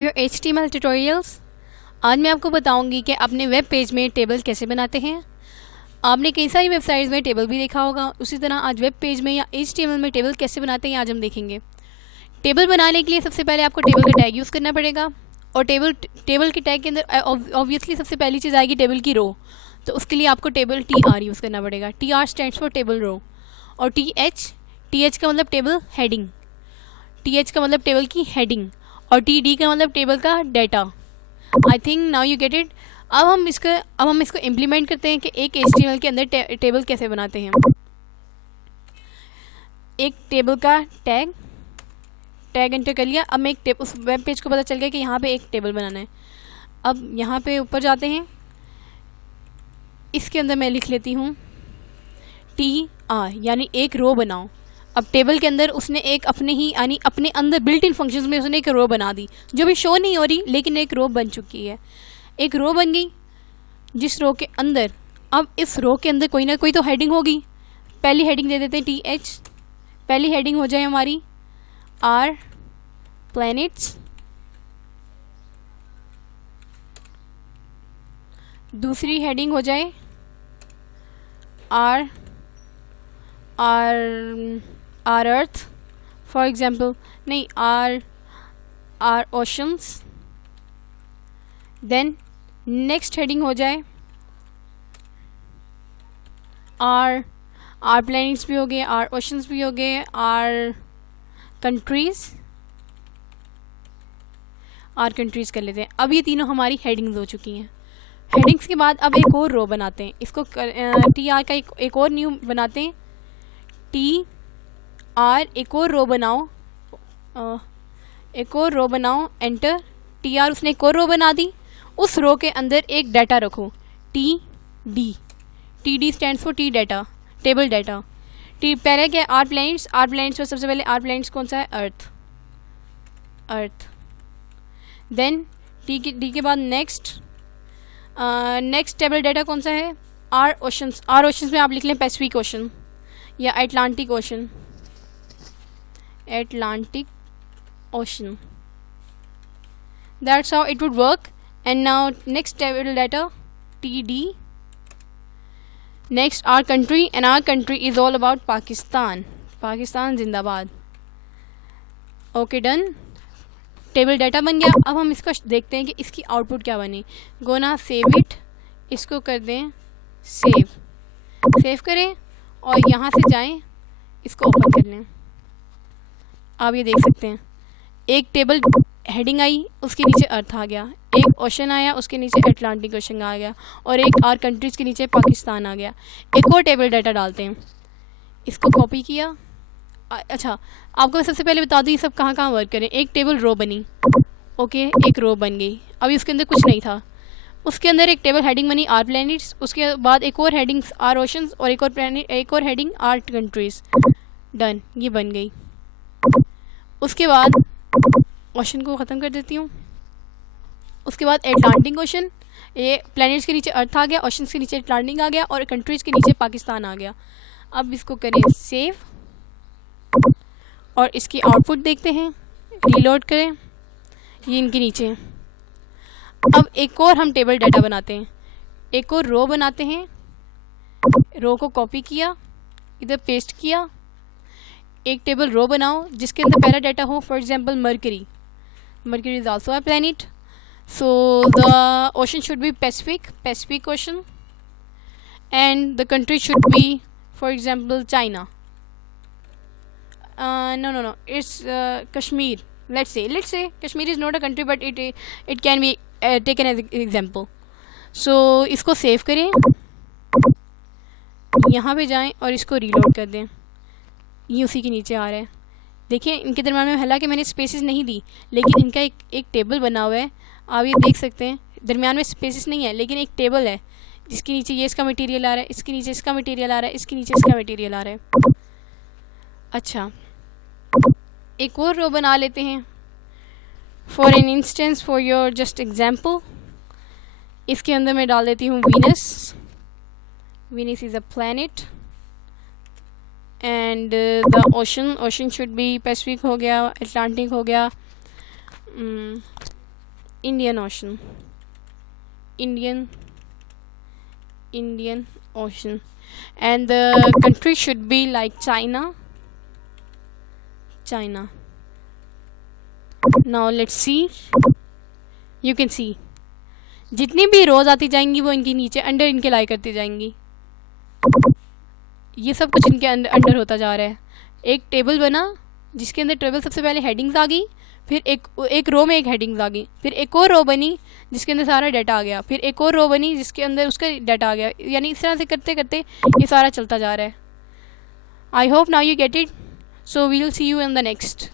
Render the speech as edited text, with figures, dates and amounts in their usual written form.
Your HTML tutorials. आज मैं आपको बताऊंगी कि अपने वेब पेज में टेबल कैसे बनाते हैं। आपने कई सारी वेबसाइट्स में टेबल भी देखा होगा, उसी तरह आज वेब पेज में या HTML में टेबल कैसे बनाते हैं आज हम देखेंगे। टेबल बनाने के लिए सबसे पहले आपको टेबल का टैग यूज़ करना पड़ेगा और टेबल के टैग के अंदर ऑब्वियसली सबसे पहली चीज़ आएगी टेबल की रो। तो उसके लिए आपको टेबल TR यूज़ करना पड़ेगा। TR stands for table row और TH का मतलब टेबल हेडिंग, TH का मतलब टेबल की हेडिंग और TD का मतलब टेबल का data. I think now you get it. अब हम इसको इम्प्लीमेंट करते हैं कि एक HTML के अंदर टेबल कैसे बनाते हैं। एक टेबल का टैग एंटर कर लिया। अब मैं उस वेब पेज को पता चल गया कि यहाँ पे एक टेबल बनाना है। अब यहाँ पे ऊपर जाते हैं, इसके अंदर मैं लिख लेती हूँ TR यानी एक रो बनाओ। अब टेबल के अंदर उसने एक अपने अंदर बिल्ट इन फंक्शंस में उसने एक रो बना दी जो भी शो नहीं हो रही, लेकिन एक रो बन चुकी है। एक रो बन गई जिस रो के अंदर, अब इस रो के अंदर कोई ना कोई तो हेडिंग होगी। पहली हेडिंग दे देते हैं TH। पहली हेडिंग हो जाए हमारी आर प्लैनेट्स। दूसरी हेडिंग हो जाए आर अर्थ फॉर एग्जाम्पल, नहीं or oceans. Then next heading हो जाए आर प्लैनेट्स भी हो गए, आर ओशंस भी हो गए, आर कंट्रीज कर लेते हैं। अब ये तीनों हमारी हेडिंग्स हो चुकी हैं। हेडिंग्स के बाद अब एक और रो बनाते हैं। इसको TR का एक और न्यू बनाते हैं। TR एक और रो बनाओ, एंटर। TR उसने एक और रो बना दी। उस रो के अंदर एक डाटा रखो TD stands for T data, table data. पहले क्या आर प्लैनेट्स पर सबसे पहले आर प्लैनेट्स कौन सा है? अर्थ। देन डी के बाद नेक्स्ट टेबल डाटा कौन सा है? आर ओशंस में आप लिख लें पैसिफिक ओशन या Atlantic ocean. That's how it would work. And now next table data TD. Next our country, and our country is all about Pakistan जिंदाबाद। ओके डन, टेबल डाटा बन गया। अब हम इसका देखते हैं कि इसकी आउटपुट क्या बनी। गोना सेव इट, इसको कर दें सेव करें और यहाँ से जाएं, इसको ओपन कर लें। आप ये देख सकते हैं एक टेबल हेडिंग आई, उसके नीचे अर्थ आ गया, एक ओशन आया, उसके नीचे एटलांटिक ओशन आ गया और एक आर कंट्रीज़ के नीचे पाकिस्तान आ गया। एक और टेबल डाटा डालते हैं, इसको कॉपी किया। अच्छा, आपको मैं सबसे पहले बता दूँ ये सब कहाँ कहाँ वर्क करें। एक टेबल रो बनी, ओके, एक रो बन गई। अभी उसके अंदर कुछ नहीं था, उसके अंदर एक टेबल हेडिंग बनी आर प्लैनेट्स, उसके बाद एक और हेडिंग आर ओशंस और एक और हेडिंग आर कंट्रीज़। डन, ये बन गई। उसके बाद ओशन को ख़त्म कर देती हूँ। उसके बाद एटलांटिक ओशन, ये प्लैनेट्स के नीचे अर्थ आ गया, ओशंस के नीचे एटलांटिक आ गया और कंट्रीज़ के नीचे पाकिस्तान आ गया। अब इसको करें सेव और इसकी आउटपुट देखते हैं, रीलोड करें, ये इनके नीचे। अब एक और हम टेबल डाटा बनाते हैं, एक और रो बनाते हैं। रो को कॉपी किया, इधर पेस्ट किया। एक टेबल रो बनाओ जिसके अंदर पहला डाटा हो, for example mercury is also a planet, so the ocean should be Pacific ocean and the country should be for example China. no, it's Kashmir. Let's say Kashmir is not a country, but it can be taken as an example. So इसको save करें, यहाँ पे जाएं और इसको reload कर दें। ये उसी के नीचे आ रहा है। देखिए इनके दरम्यान में, हालांकि मैंने स्पेसेस नहीं दी, लेकिन इनका एक टेबल बना हुआ है। आप ये देख सकते हैं दरम्यान में स्पेसेस नहीं है, लेकिन एक टेबल है जिसके नीचे ये इसका मटेरियल आ रहा है, इसके नीचे इसका मटेरियल आ रहा है, इसके नीचे इसका मटेरियल आ रहा है। अच्छा, एक और रो बना लेते हैं for an instance, for your just example. इसके अंदर मैं डाल देती हूँ Venus is a planet and the ocean should be Pacific हो गया, अटलांटिक हो गया, Indian Ocean. Indian Ocean. And the country should be like China. Now let's see. You can see जितनी भी रोज आती जाएंगी वो इनके नीचे अंडर इनके लाई करती जाएंगी. ये सब कुछ इनके अंडर होता जा रहा है. एक टेबल बना जिसके अंदर टेबल सबसे पहले हेडिंग्स आ गई, फिर एक रो में एक हेडिंग्स आ गई, फिर एक और रो बनी जिसके अंदर सारा डाटा आ गया, फिर एक और रो बनी जिसके अंदर उसका डाटा आ गया. यानी इस तरह से करते करते ये सारा चलता जा रहा है. I hope now you get it. So we will see you in the next.